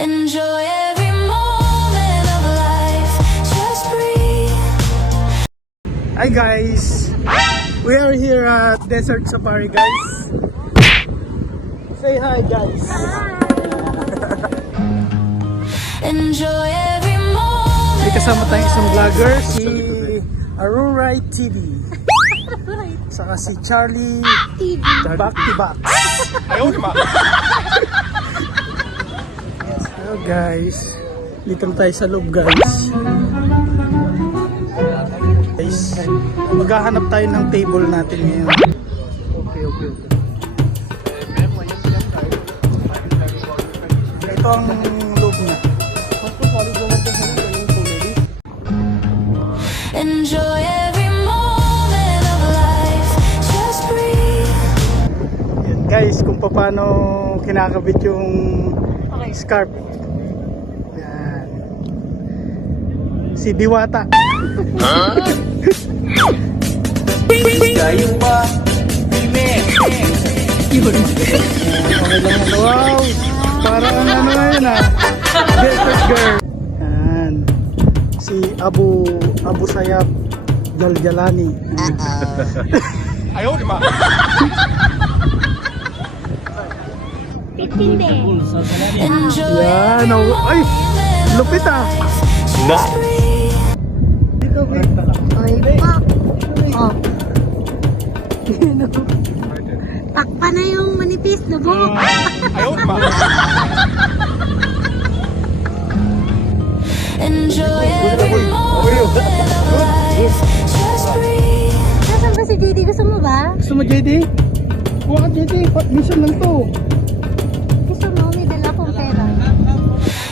Enjoy every moment of life. Just breathe. Hi guys! We are here at Desert Safari guys. Say hi guys! Enjoy every moment. May kasama tayong isang vlogger, si Aruray TV. Saka si Charlie Back to Back. Ayaw naman! Hello guys, dito na tayo sa loob guys. Maghahanap tayo ng table natin ngayon. Okay. Ito ang loob niya. Enjoy every moment of life. Just breathe. Yan guys, kung paano kinakabit yung scarf. Yan. Si Diwata. Kayo pa, Yun. Okay lang. Wow! Parang ano yun ah. Desert girl. Yan. Si Abu Sayyaf Jaljalani. ayaw di ba? Enjoy Yan. Oh. Ay! Lupit ah. just breathe. Oh. Takpa na yung manipis na buhok. Ayaw di ba? Enjoy every moment of life. Just breathe. Nasaan ba si JD? Gusto mo ba? Gusto mo JD? Kuha ka JD. Mission lang to. Gusto mo? May dala akong pera.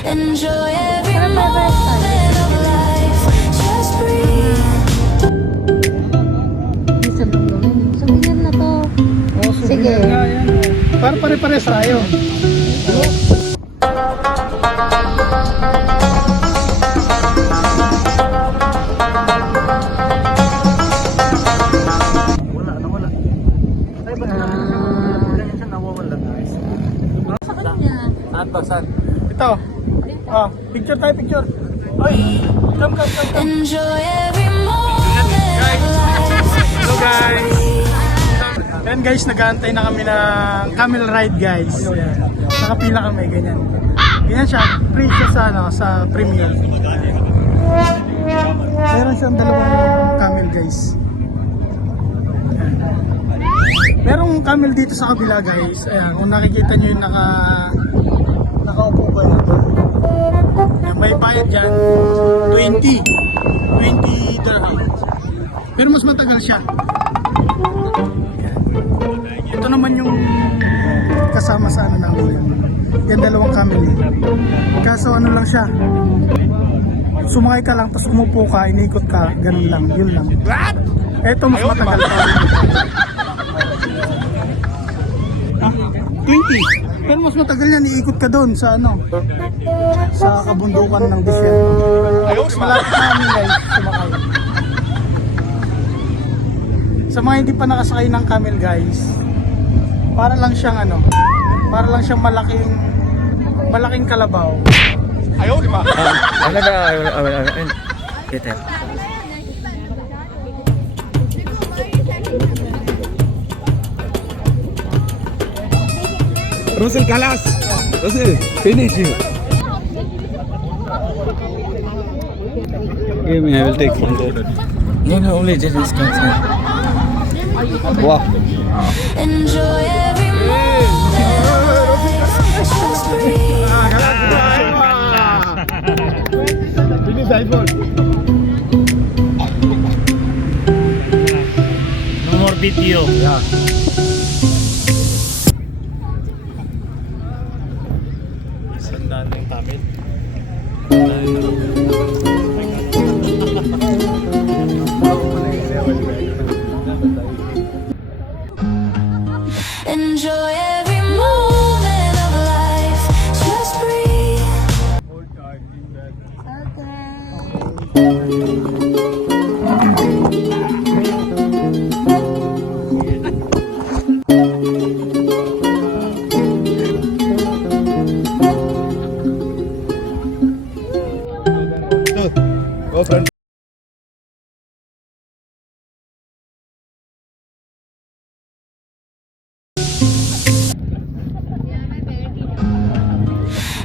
Enjoy every Para may moment birthday. of life. Just breathe. Gusto mo gawin? Souvenir na to. Oh, Sige. nga yan. Para pare-pares tayo. Nawala. Ay, ba't ganyan siya nawawala? Sa kanya. Saan? Ito. Picture tayo, picture. Ay, come. Enjoy every moment of life. Hello guys. Yan guys, nag-aantay na kami ng camel ride guys. Nakapila kami, ganyan. Ganyan siya, free siya sa premium. Meron siyang dalawang camel guys. Merong camel dito sa kabila guys. Ayan, kung nakikita nyo yung nakaupo ba dito. May bayad dyan, 20 dirham. Pero mas matagal siya. Ito naman yung kasama sa ano namin. Yan dalawang camel eh. Kaso ano lang siya. Sumakay ka lang, tapos umupo ka, inikot ka, ganun lang, yun lang. Ito mas matagal pa. 20. Pero mas matagal yan, iikot ka doon sa ano, sa kabundukan ng disyerto. Mas malapit namin guys, sumakay. Sa mga hindi pa nakasakay ng camel guys, para lang siyang malaking kalabaw. Ayaw di ba? Kita. Russell Kalas! Russell, finish you! Give me, I will take from there. No, only just this concern. Wow. Enjoy every moment of life. Just breathe. Finish iPhone. No more video. Yeah. Sandaan ng tamid. Enjoy every moment of life. Just breathe. Okay.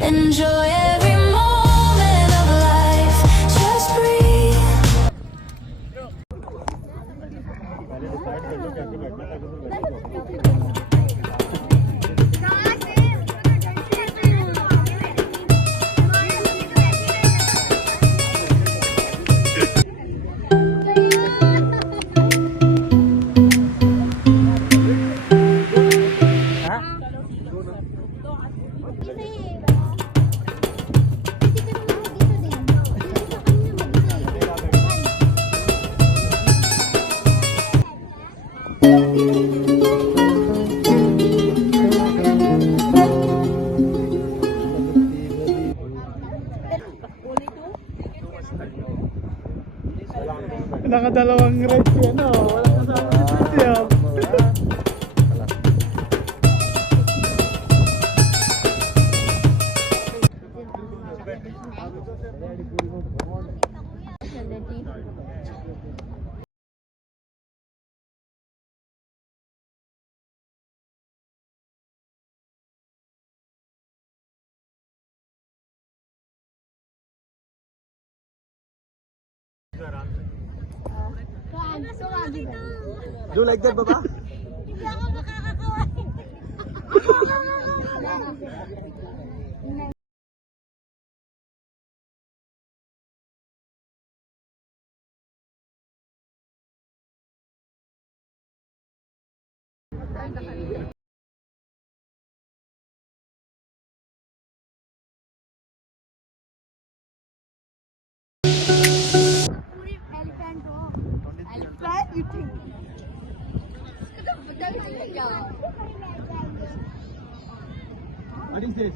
Enjoy every moment of life. Just breathe. Nakadalawang red yan, no? Walang kasama si Tito. Do you like that, Baba? Hindi ako makakakawain. Elephant, you think? What is this?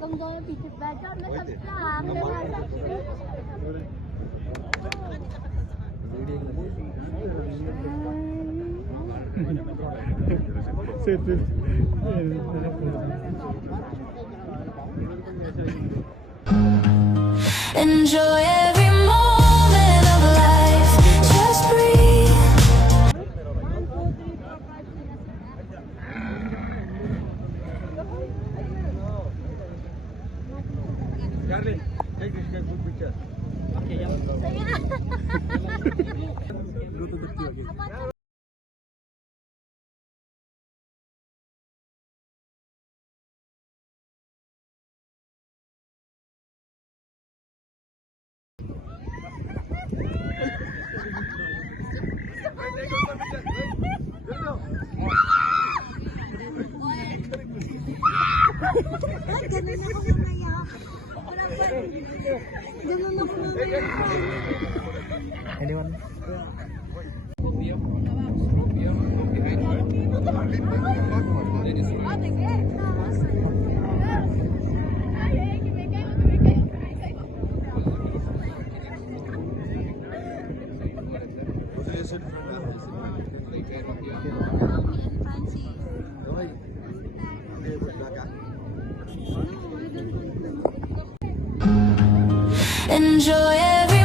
Không có bị chụp bài cho nó sắp làm nên là sắp Enjoy every moment of life. Just breathe. Charlie, take this good picture. Go to the queue again. ganun ako mamaya. Ganun ako mamaya. Anyone? Enjoy every